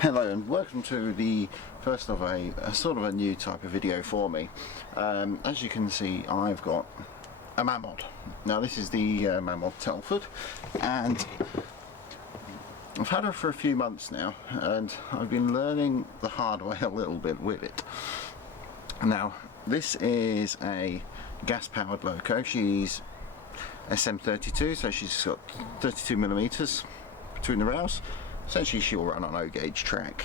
Hello and welcome to the first of a sort of a new type of video for me. As you can see, I've got a Mamod. Now this is the Mamod Telford, and I've had her for a few months now, and I've been learning the hard way a little bit with it. Now this is a gas powered loco. She's SM32, so she's got 32 millimeters between the rails. Essentially she'll run on O-gauge track.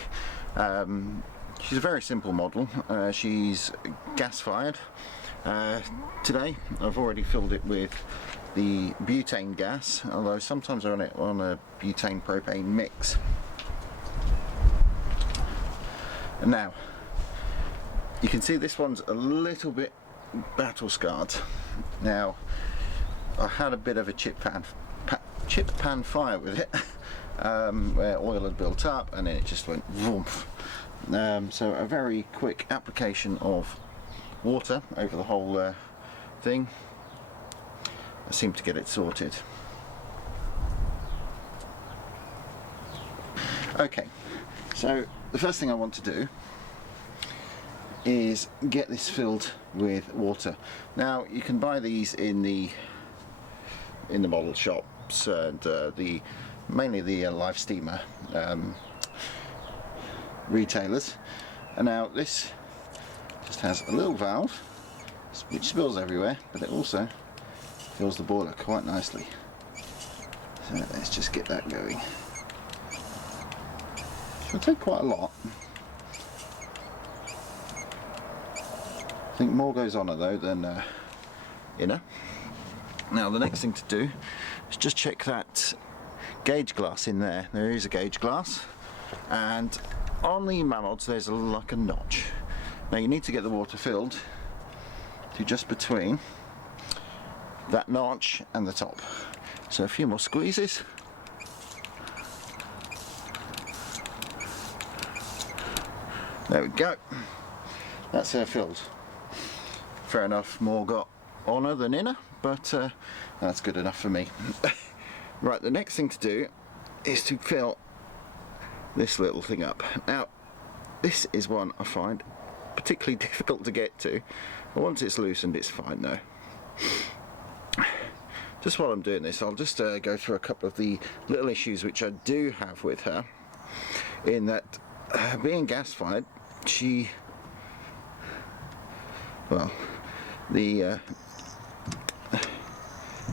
She's a very simple model. She's gas fired. Today I've already filled it with the butane gas, although sometimes I run it on a butane propane mix. And now you can see this one's a little bit battle scarred. Now I had a bit of a chip pan fire with it. Where oil had built up and then it just went vroom. So a very quick application of water over the whole thing. I seem to get it sorted. Okay, so the first thing I want to do is get this filled with water. Now you can buy these in the model shops and mainly the live steamer retailers. And now this just has a little valve which spills everywhere, but it also fills the boiler quite nicely. So let's just get that going. It'll take quite a lot. I think more goes on her though than in her. Now the next thing to do is just check that gauge glass in there. There is a gauge glass, and on the Mamods there's like a notch. Now you need to get the water filled to just between that notch and the top. So a few more squeezes. There we go. That's her filled. Fair enough, more got on her than in her, but that's good enough for me. Right, the next thing to do is to fill this little thing up. Now, this is one I find particularly difficult to get to. Once it's loosened, it's fine though. Just while I'm doing this, I'll just go through a couple of the little issues which I do have with her. In that, being gas-fired,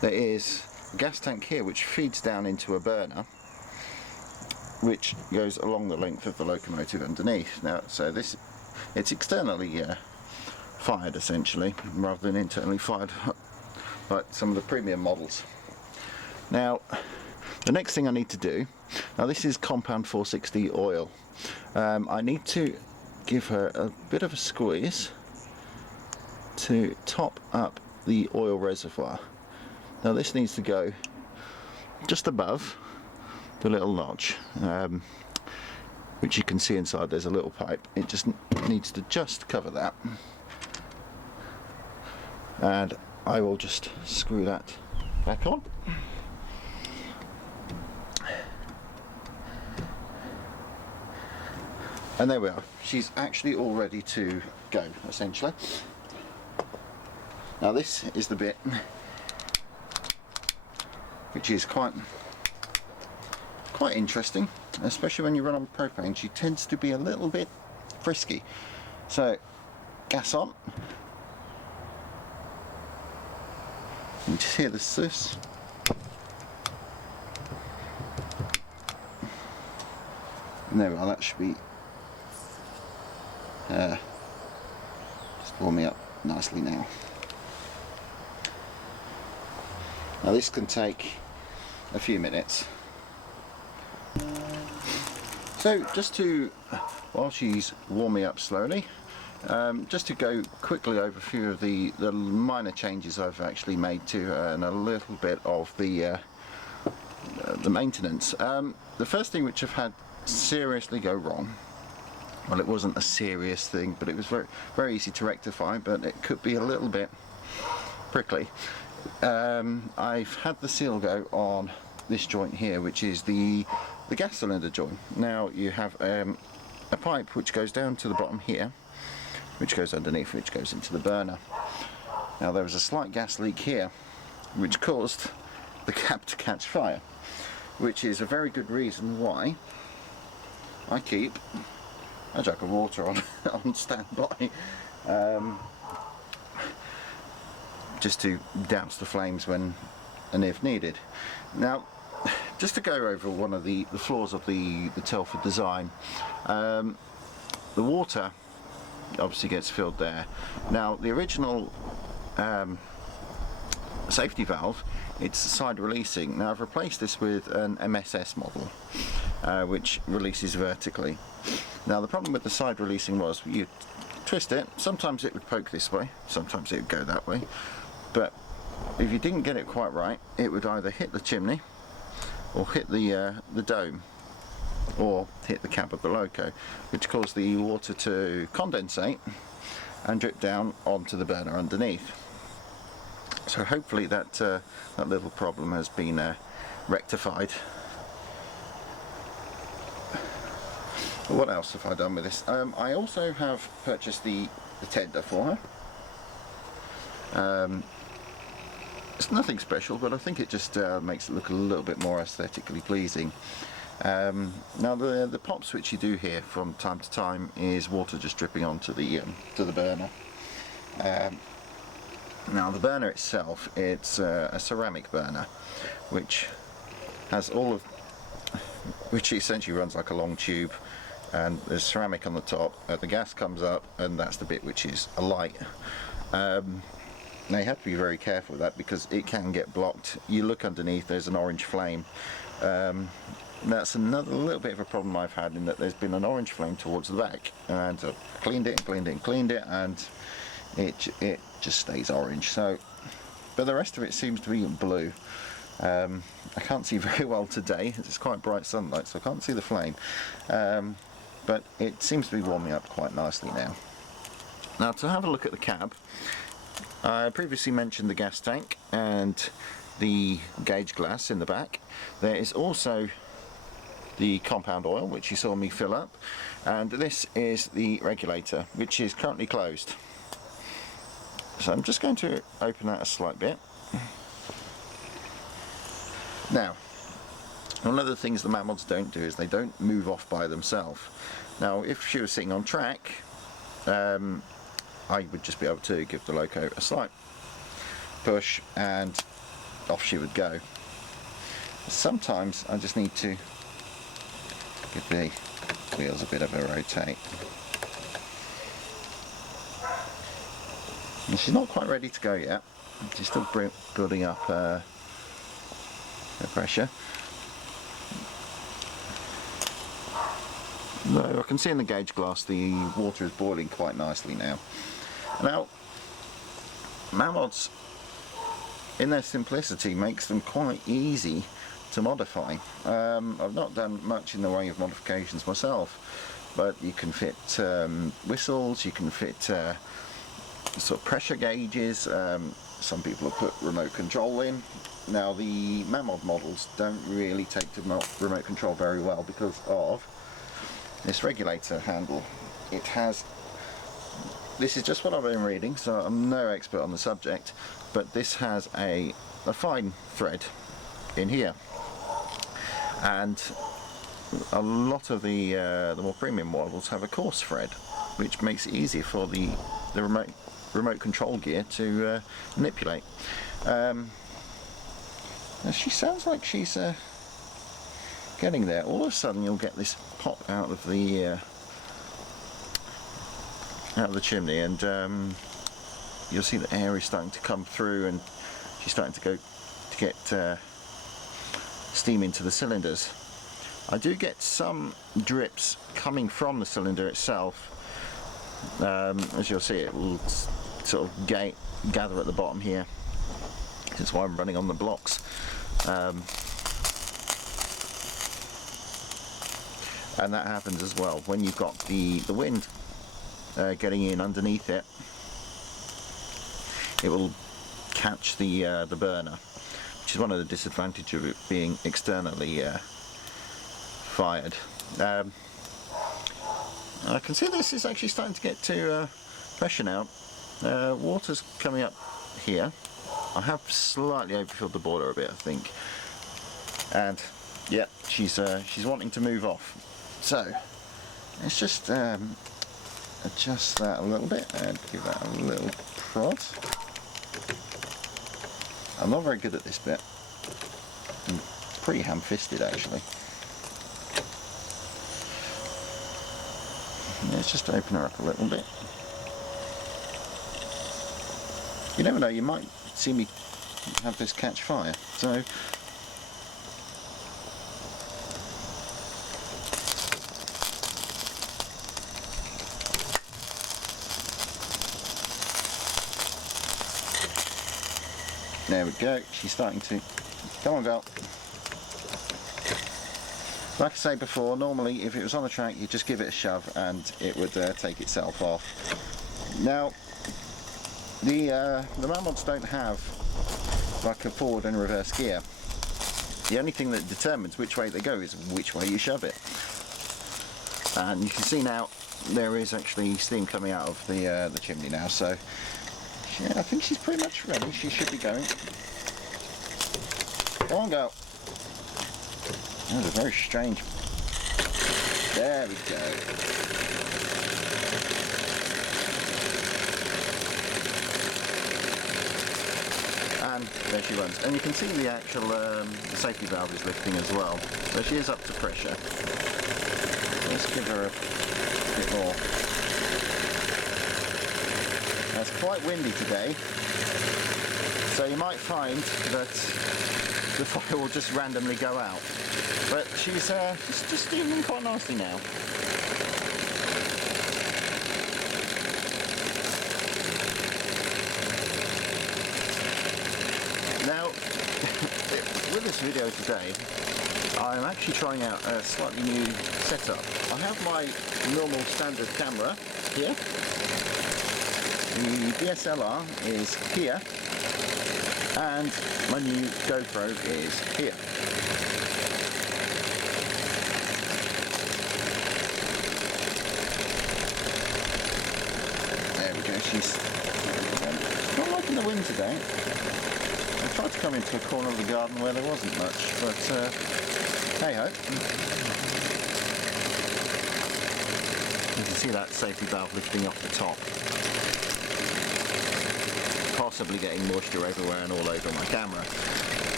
there is a gas tank here which feeds down into a burner which goes along the length of the locomotive underneath. Now, so it's externally fired essentially, rather than internally fired like some of the premium models. Now, the next thing I need to do, now this is compound 460 oil. I need to give her a bit of a squeeze to top up the oil reservoir. Now this needs to go just above the little notch, which you can see inside. There's a little pipe. It just needs to just cover that, and I will just screw that back on. And there we are. She's actually all ready to go, essentially. Now this is the bit which is quite interesting, especially when you run on propane. She tends to be a little bit frisky. So gas on. You just hear the sus. And there we are. That should be just warming up nicely now. Now this can take a few minutes. So just to, while she's warming up slowly, just to go quickly over a few of the minor changes I've actually made to her, and a little bit of the maintenance. The first thing which I've had seriously go wrong, well, it wasn't a serious thing, but it was very easy to rectify, but it could be a little bit prickly. I've had the seal go on this joint here, which is the the gas cylinder joint. Now you have a pipe which goes down to the bottom here, which goes underneath, which goes into the burner. Now there was a slight gas leak here which caused the cap to catch fire, which is a very good reason why I keep a jug of water on standby, just to douse the flames when and if needed. Now, just to go over one of the flaws of the Telford design, the water obviously gets filled there. Now, the original safety valve, it's side releasing. Now I've replaced this with an MSS model, which releases vertically. Now the problem with the side releasing was you twist it, sometimes it would poke this way, sometimes it would go that way, but if you didn't get it quite right, it would either hit the chimney or hit the dome or hit the cab of the loco, which caused the water to condensate and drip down onto the burner underneath. So hopefully that little problem has been rectified. What else have I done with this? I also have purchased the tender for her. It's nothing special, but I think it just makes it look a little bit more aesthetically pleasing. Now the pops which you do here from time to time is water just dripping onto the burner. Now the burner itself, it's a ceramic burner, which has which essentially runs like a long tube, and there's ceramic on the top. The gas comes up, and that's the bit which is alight. Now you have to be very careful with that because it can get blocked. You look underneath, there's an orange flame. That's another little bit of a problem I've had, in that there's been an orange flame towards the back, and I've cleaned it and cleaned it and cleaned it, and it just stays orange. So, but the rest of it seems to be blue. I can't see very well today, it's quite bright sunlight, so I can't see the flame, but it seems to be warming up quite nicely now. Now to have a look at the cab, I previously mentioned the gas tank and the gauge glass in the back. There is also the compound oil, which you saw me fill up, and this is the regulator, which is currently closed. So I'm just going to open that a slight bit. Now, one of the things the Mamods don't do is they don't move off by themselves. Now, if she was sitting on track, I would just be able to give the loco a slight push and off she would go. Sometimes I just need to give the wheels a bit of a rotate. And she's not quite ready to go yet. She's still building up her pressure. Though I can see in the gauge glass the water is boiling quite nicely now. Now, Mamods, in their simplicity, makes them quite easy to modify. I've not done much in the way of modifications myself, but you can fit whistles, you can fit sort of pressure gauges. Some people have put remote control in. Now the Mamod models don't really take to remote control very well because of this regulator handle. It has, this is just what I've been reading, so I'm no expert on the subject, but this has a fine thread in here, and a lot of the more premium models have a coarse thread, which makes it easier for the remote control gear to manipulate. Now she sounds like she's getting there. All of a sudden you'll get this pop out of the chimney, and you'll see the air is starting to come through, and she's starting to get steam into the cylinders. I do get some drips coming from the cylinder itself. As you'll see, it will sort of gather at the bottom here. That's why I'm running on the blocks. And that happens as well when you've got the wind getting in underneath it. It will catch the burner, which is one of the disadvantages of it being externally fired. I can see this is actually starting to get to pressure now. Water's coming up here. I have slightly overfilled the boiler a bit, I think. And yeah, she's wanting to move off. So let's just adjust that a little bit and give that a little prod. I'm not very good at this bit. I'm pretty ham-fisted actually. Let's just open her up a little bit. You never know, you might see me have this catch fire. So there we go, she's starting to, come on girl. Like I say before, normally if it was on the track you just give it a shove and it would take itself off. Now the Mamods don't have like a forward and reverse gear. The only thing that determines which way they go is which way you shove it. And you can see now there is actually steam coming out of the chimney now, so yeah, I think she's pretty much ready. She should be going. Come on, go. That was a very strange. There we go. And there she runs. And you can see the actual the safety valve is lifting as well. So she is up to pressure. Let's give her a bit more. Now, it's quite windy today, so you might find that the fire will just randomly go out. But she's just steaming quite nicely now. Now, with this video today, I'm actually trying out a slightly new setup. I have my normal standard camera here. The DSLR is here. And my new GoPro is here. There we go, she's not liking the wind today. I tried to come into a corner of the garden where there wasn't much, but hey ho. You can see that safety valve lifting off the top. Possibly getting moisture everywhere and all over my camera.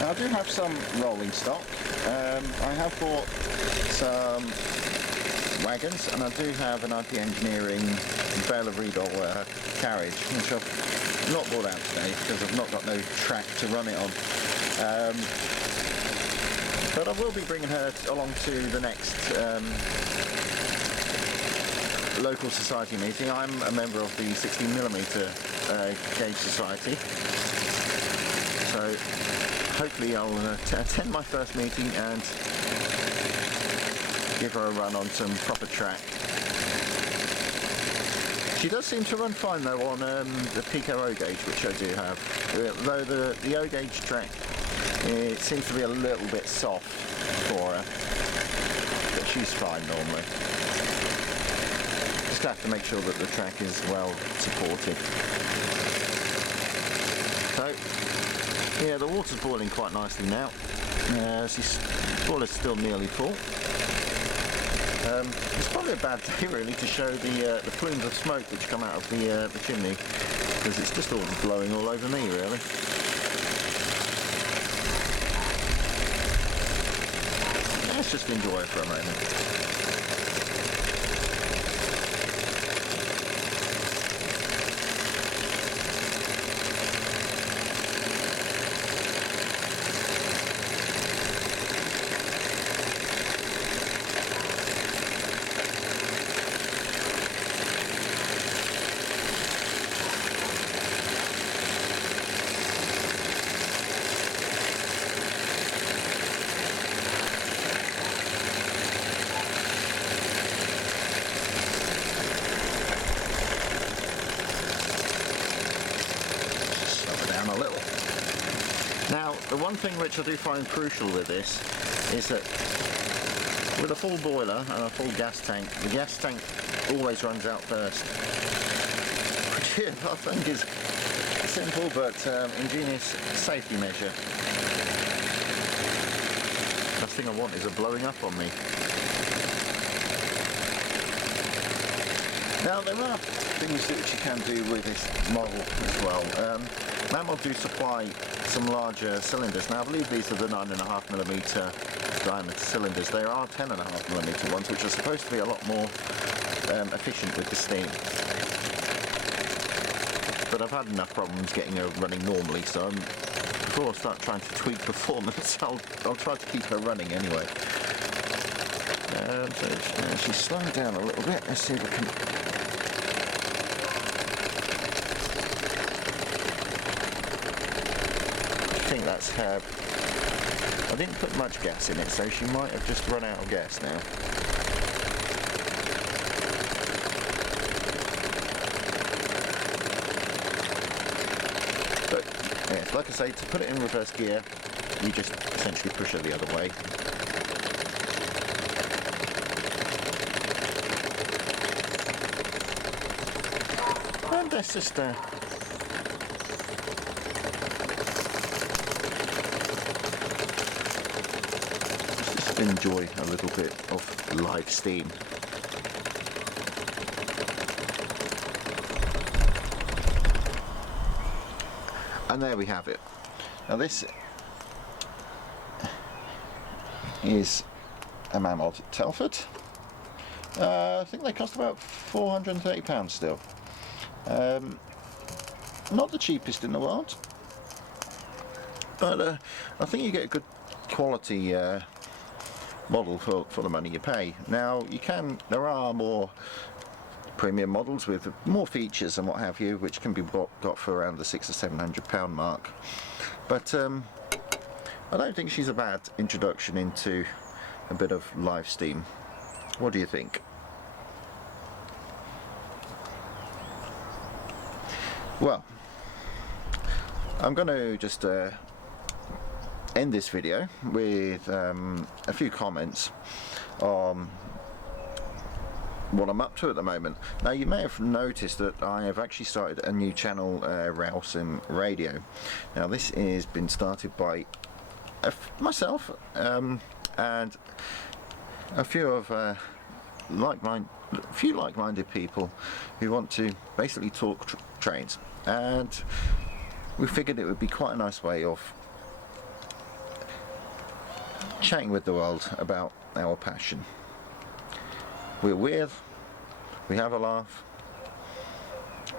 Now I do have some rolling stock. I have bought some wagons and I do have an IP Engineering bale of Riedel carriage, which I've not brought out today because I've not got no track to run it on. But I will be bringing her along to the next local society meeting. I'm a member of the 16mm gauge society, so hopefully I'll attend my first meeting and give her a run on some proper track. She does seem to run fine though on the Pico O gauge, which I do have, though the O gauge track, it seems to be a little bit soft for her, but she's fine normally. Just have to make sure that the track is well supported. So, yeah, the water's boiling quite nicely now. The boiler's still nearly full. It's probably a bad day really to show the plumes of smoke which come out of the chimney, because it's just all blowing all over me really. Let's just enjoy it for a moment. the one thing which I do find crucial with this is that with a full boiler and a full gas tank, the gas tank always runs out first. Which I think is a simple but ingenious safety measure. Last thing I want is a blowing up on me. Now there are things which you can do with this model as well. Mamod do supply some larger cylinders. Now I believe these are the 9.5mm diameter cylinders. There are 10.5mm ones which are supposed to be a lot more efficient with the steam. But I've had enough problems getting her running normally, so before I start trying to tweak performance, I'll try to keep her running anyway. So she's slowing down a little bit. Let's see if I can. I think that's her. I didn't put much gas in it, so she might have just run out of gas now. But yeah, like I say, to put it in reverse gear, you just essentially push her the other way. And that's just enjoy a little bit of live steam. And there we have it. Now this is a Mamod Telford. I think they cost about £430 still. Not the cheapest in the world, but I think you get a good quality model for the money you pay. Now there are more premium models with more features and what have you, which can be got for around the £600 or £700 mark, but I don't think she's a bad introduction into a bit of live steam. What do you think? Well, I'm going to just end this video with a few comments on what I'm up to at the moment. Now you may have noticed that I have actually started a new channel, Sim Radio. Now this has been started by myself and a few of like-minded people who want to basically talk trains, and we figured it would be quite a nice way of chatting with the world about our passion. We're weird, we have a laugh,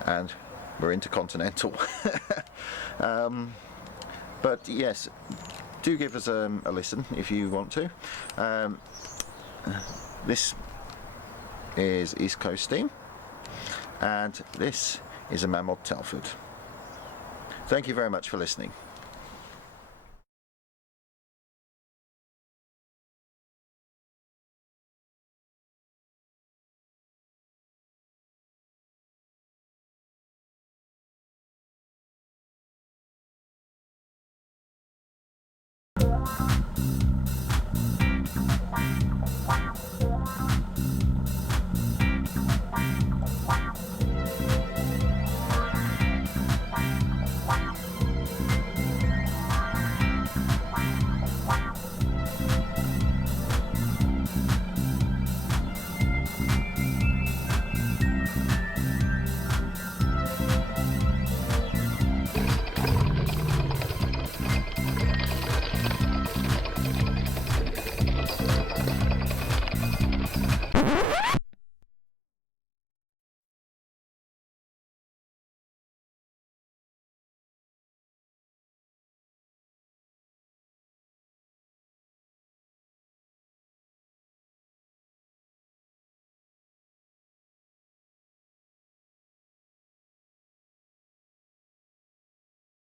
and we're intercontinental. But yes, do give us a listen if you want to. This is East Coast Steam, and this is a Mamod Telford. Thank you very much for listening.